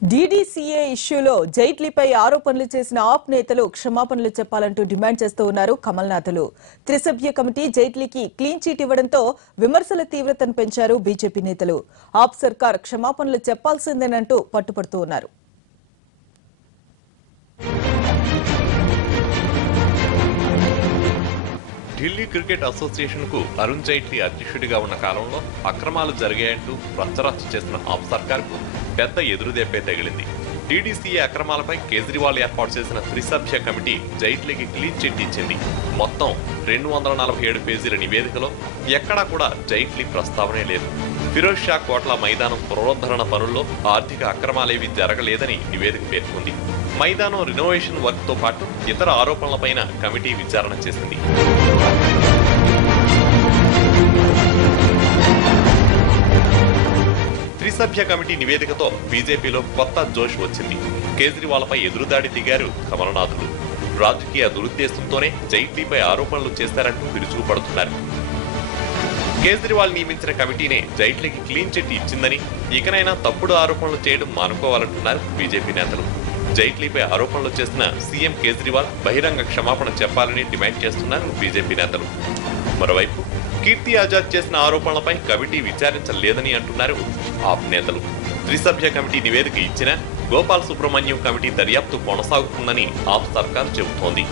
DDCA ఇష్యూలో జైట్లీపై ఆరోపణలు చేసిన ఆప్ నేతలు క్షమాపణలు చెప్పాలంటూ డిమాండ్ చేస్తూ ఉన్నారు కమల్నాథులు. త్రిసభ్య కమిటీ జైట్లీకి క్లీన్ చీట్ ఇవ్వడంతో విమర్శల తీవ్రతను పెంచారు బీజేపీ నేతలు. ఆప్ సర్కార్ క్షమాపణలు చెప్పాల్సిందేనంటూ పట్టుపడుతూ ఉన్నారు. ఢిల్లీ క్రికెట్ అసోసియేషన్ కు అరుణ్ జైట్లీ అధ్యక్షుడిగా ఉన్న కాలంలో అక్రమాలు జరిగాయంటూ రచ్చరచ్చ చేసిన ఆప్ సర్కార్ కు పెద్ద ఎదురుదెబ్బే తగిలింది. డీడీసీఏ అక్రమాలపై కేజ్రీవాల్ ఏర్పాటు చేసిన త్రిసభ్య కమిటీ జైట్లీకి క్లీన్ చిట్ ఇచ్చింది. మొత్తం 247 పేజీల నివేదికలో ఎక్కడా కూడా జైట్లీ ప్రస్తావనే లేదు. ఫిరోజ్ షా కోట్ల మైదానం పునరుద్ధరణ పనుల్లో ఆర్థిక అక్రమాలేవీ జరగలేదని నివేదిక పేర్కొంది. మైదానం రినోవేషన్ వర్క్ తో పాటు ఇతర ఆరోపణలపైన కమిటీ విచారణ చేసింది. త్రిసభ్య కమిటీ నివేదికతో బీజేపీలో కొత్త జోష్ వచ్చింది. కేజ్రీవాల్ పై ఎదురుదాడి దిగారు కమల్నాథులు. రాజకీయ దురుద్దేశంతోనే జైట్లీపై ఆరోపణలు చేశారంటూ విరుచుకుపడుతున్నారు. కేజ్రీవాల్ నియమించిన కమిటీనే జైట్లీకి క్లీన్ చిట్ ఇచ్చిందని, ఇకనైనా తప్పుడు ఆరోపణలు చేయడం మానుకోవాలంటున్నారు బీజేపీ నేతలు. జైట్లీపై ఆరోపణలు చేసిన సీఎం కేజ్రీవాల్ బహిరంగ క్షమాపణ చెప్పాలని డిమాండ్ చేస్తున్నారు బీజేపీ నేతలు. మరోవైపు కీర్తి ఆజాద్ చేసిన ఆరోపణలపై కమిటీ విచారించలేదని అంటున్నారు ఆప్ నేతలు. త్రిసభ్య కమిటీ నివేదిక ఇచ్చినా గోపాల్ సుబ్రహ్మణ్యం కమిటీ దర్యాప్తు కొనసాగుతుందని ఆప్ సర్కార్ చెబుతోంది.